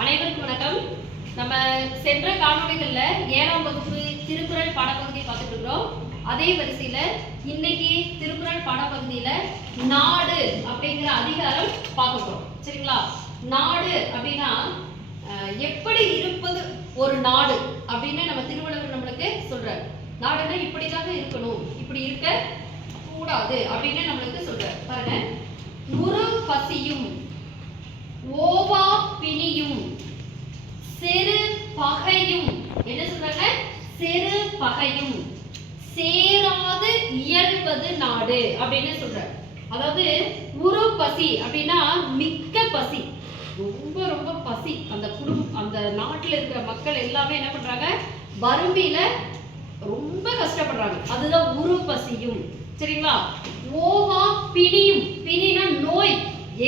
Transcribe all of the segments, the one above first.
அனைவருக்கும் வணக்கம். நம்ம சென்ற காணொளிகள்ல 7ஆம் வகுப்பு திருக்குறள் பாடப்பகுதி பார்த்துட்டு இருக்கிறோம். அதே வரிசையில இன்னைக்கு திருக்குறள் பாடப்பகுதியில நாடு அப்படிங்கிற அதிகாரம் பார்க்க போறோம். சரிங்களா? நாடு அப்படின்னா எப்படி இருப்பது ஒரு நாடு அப்படின்னு நம்ம திருவள்ளுவர் நம்மளுக்கு சொல்றாரு. நாடுன்னா இப்படிதாக இருக்கணும், இப்படி இருக்க கூடாது அப்படின்னு நம்மளுக்கு சொல்றாரு. பாருங்க, உரு பசியும் ஓவா பிணியும் செரு பகையும், என்ன சொல்றாங்க? செரு பகையும் சேராது இயல்வது நாடு அப்படின்னு சொல்றாரு. அதாவது உரு பசி அப்படின்னா மிக்க பசி, ரொம்ப ரொம்ப பசி. அந்த அந்த நாட்டுல இருக்கிற மக்கள் எல்லாமே என்ன பண்றாங்க? வறுமையில ரொம்ப கஷ்டப்படுறாங்க. அதுதான் உரு பசியும். சரிங்களா? ஓவா பிணியும், பிணினா நோய்,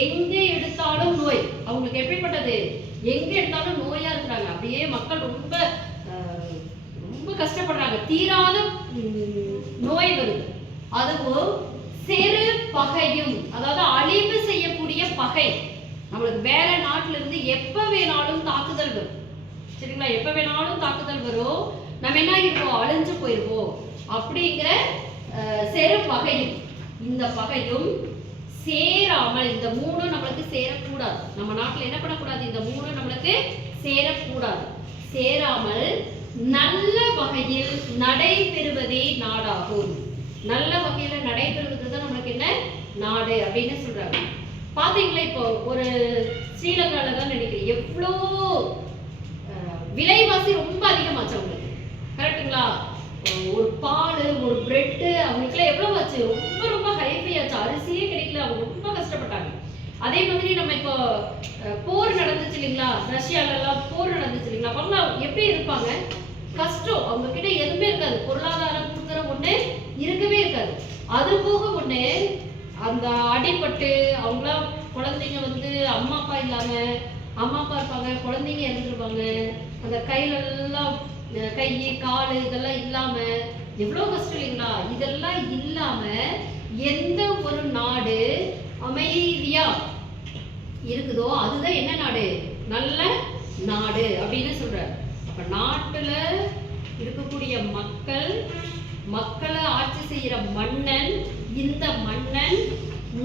எங்க எடுத்தாலும் நோய். அவங்களுக்கு எப்படிப்பட்டது? எங்க எடுத்தாலும் நோயா இருக்கிறாங்க. அப்படியே மக்கள் ரொம்ப ரொம்ப கஷ்டப்படுறாங்க. தீராத நோய் வருது. அதுவும் செரு பகையும், அதாவது அழிவு செய்யக்கூடிய பகை. நம்மளுக்கு வேற நாட்டுல இருந்து எப்ப வேணாலும் தாக்குதல் வரும். சரிங்களா? எப்ப வேணாலும் தாக்குதல் வரும். நம்ம என்ன ஆகிருப்போம்? அழிஞ்சு போயிருவோம். அப்படிங்கிற செரு பகையும், இந்த பகையும் சேராமல், இந்த மூணும் நம்மளுக்கு சேரக்கூடாது. நம்ம நாட்டில் என்ன பண்ணக்கூடாது? இந்த மூணும் நம்மளுக்கு சேரக்கூடாது. சேராமல் நல்ல வகையில் நடைபெறுவதே நாடாகும். நல்ல வகையில நடைபெறுவது தான் நம்மளுக்கு என்ன? நாடு அப்படின்னு சொல்றாங்க. பாத்தீங்களா? இப்போ ஒரு ஸ்ரீலங்கால தான் நினைக்கிறேன், எவ்வளோ விலைவாசி ரொம்ப அதிகமாச்சு அவங்களுக்கு. கரெக்டுங்களா? ஒரு பால், ஒரு பிரெட் அவங்களுக்குலாம் எவ்வளவு ஆச்சு? ரொம்ப ரொம்ப ஹைஃபை ஆச்சு. அரிசியே கிடைக்கல, அவங்க ரொம்ப கஷ்டப்பட்டாங்க. அதே மாதிரி நம்ம இப்போ போர் நடந்துச்சு இல்லைங்களா? ரஷ்யால எல்லாம் போர் நடந்துச்சு இல்லைங்களா? அவங்களாம் எப்படி இருப்பாங்க? கஷ்டம். அவங்க கிட்ட எதுவுமே இருக்காது, பொருளாதாரம் கொடுக்குற ஒண்ணு இருக்கவே இருக்காது. அது போக ஒண்ணு, அந்த அடிபட்டு அவங்களாம் குழந்தைங்க வந்து அம்மா அப்பா இல்லாம, அம்மா அப்பா இருப்பாங்க, குழந்தைங்க இறந்துருப்பாங்க. அந்த கையில எல்லாம் கை கால் இதெல்லாம் இல்லாம எவ்வளவு கஷ்டம் இல்லைங்களா? இதெல்லாம் இல்லாம எந்த ஒரு நாடு அமைதியா இருக்குதோ அதுதான் என்ன நாடு? நல்ல நாடு அப்படின்னு சொல்றாரு. அப்ப நாட்டுல இருக்கக்கூடிய மக்களை ஆட்சி செய்யற மன்னன், இந்த மன்னன்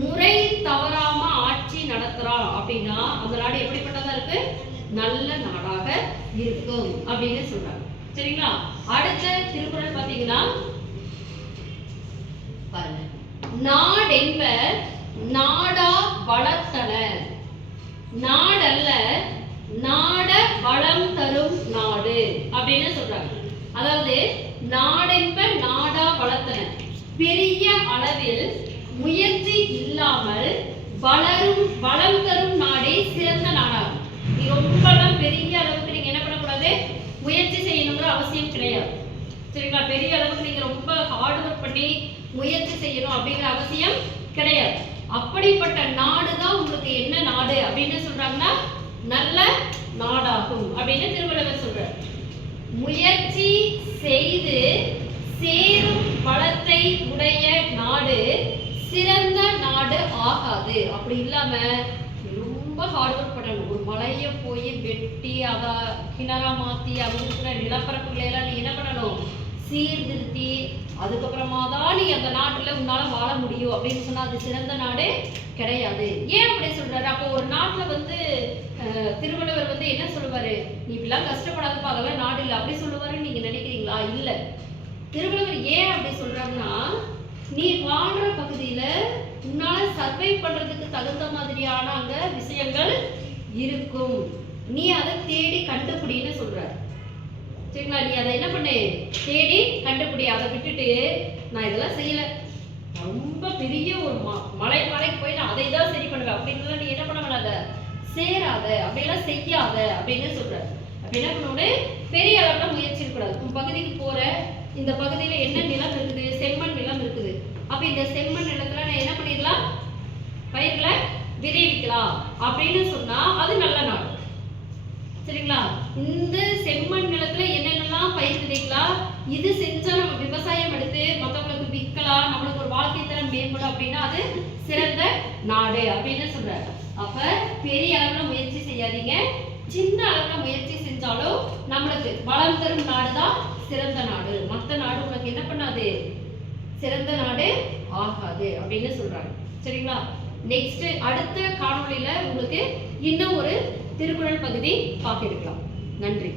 முறை தவறாம ஆட்சி நடத்துறான் அப்படின்னா அந்த நாடு எப்படிப்பட்டதா இருக்கு? நல்ல நாடாக இருக்கும் அப்படின்னு சொல்றாங்க. சரிங்களா? அடுத்த திருக்குறள் பாத்தீங்கன்னா பாருங்க, நாடென்ப நாடா வளர்த்தன, நாடல்ல நாட வளம் தரும் நாடு அப்படின்னு சொல்றாங்க. அதாவது நாடென்ப நாடா வளர்த்தன, பெரிய அளவில் முயற்சி இல்லாமல் வளம் தரும் நாடே சிறந்த நாடாகும். ரொம்ப பெரிய அளவுக்கு நீங்க என்ன பண்ணக்கூடாது? முயற்சி செய்யணுங்கிற அவசியம் கிடையாது. சரிங்களா? பெரிய அளவுக்கு நீங்க ரொம்ப ஹார்ட் ஒர்க் பண்ணி முயற்சி செய்யணும் அப்படிங்கிற அவசியம் கிடையாது. அப்படிப்பட்ட நாடு தான் உங்களுக்கு என்ன நாடு அப்படின்னு சொல்றாங்கன்னா நல்ல நாடாகும் அப்படின்னு திருவள்ளுவர் சொல்றார். முயற்சி செய்து சேரும் வளத்தை உடைய நாடு சிறந்த நாடு ஆகாது. அப்படி இல்லாம ரொம்ப ஹார்ட் ஒர்க் பண்ணணும். ஒரு மலையை போய் வெட்டி அதை கிணறா மாத்தி அங்க இருக்கிற நிலப்பரப்புகளை எல்லாம் நீ என்ன பண்ணணும்? சீர்திருத்தி அதுக்கப்புறமா தான் நீ அந்த நாட்டுல உன்னால வாழ முடியும் அப்படின்னு சொன்னா அது சிறந்த நாடு கிடையாது. ஏன் அப்படி சொல்றாரு? அப்போ ஒரு நாட்டுல வந்து திருவள்ளுவர் வந்து என்ன சொல்லுவாரு? நீ இப்படிலாம் கஷ்டப்படாதப்பா, அதெல்லாம் நாடு இல்லை அப்படி சொல்லுவாருன்னு நீங்க நினைக்கிறீங்களா? இல்ல. திருவள்ளுவர் ஏன் அப்படி சொல்றாருன்னா, நீ வாழ்ற பகுதியில உன்னால சர்வை பண்றதுக்கு தகுந்த மாதிரியான அங்க விஷயங்கள் இருக்கும், நீ அதை தேடி கண்டுபிடின்னு சொல்றாரு. சரிங்களா? நீ அதை என்ன பண்ணு? தேடி கண்டுபிடி. அதை விட்டுட்டு நான் இதெல்லாம் செய்யல, ரொம்ப பெரிய ஒரு மலைக்கு போய் நான் அதை தான் சரி பண்ணுவேன் அப்படின்றத நீ என்ன பண்ண வேணாத, சேராத, அப்படியெல்லாம் செய்யாத அப்படின்னு சொல்றாரு. அப்ப என்ன பண்ணணும்? பெரிய அளவுல முயற்சி இருக்கக்கூடாது. உன் பகுதிக்கு போற, இந்த பகுதியில என்ன நிலம் இருக்குது? செம்மண் நிலம் இருக்குது. அப்ப இந்த செம்மண் நிலத்துல நான் என்ன பண்ணிடலாம்? பயிர்களை விளைவிக்கலாம் அப்படின்னு சொன்னா அது நல்ல நாடு. சரிங்களா? இந்த செம்மண் நிலத்துல என்னென்னலாம் பயிர் விதைக்கலாம், இது செஞ்சா நம்ம விவசாயம் எடுத்து மற்றவங்களுக்கு விற்கலாம், நம்மளுக்கு ஒரு வாழ்க்கை தரம் மேம்படும் அப்படின்னா அது சிறந்த நாடு அப்படின்னு சொல்றாரு. அப்ப பெரிய அளவுல முயற்சி செய்யாதீங்க, சின்ன அளவுல முயற்சி செஞ்சாலும் நம்மளுக்கு வளம் தரும் நாடு தான் சிறந்த நாடு. மற்ற நாடு உனக்கு என்ன பண்ணாது, சிறந்த நாடு ஆகாது அப்படின்னு சொல்றாங்க. சரிங்களா? நெக்ஸ்ட் அடுத்த காணொளியில உங்களுக்கு இன்னும் ஒரு திருக்குறள் பகுதி பார்க்க இருக்கலாம். நன்றி.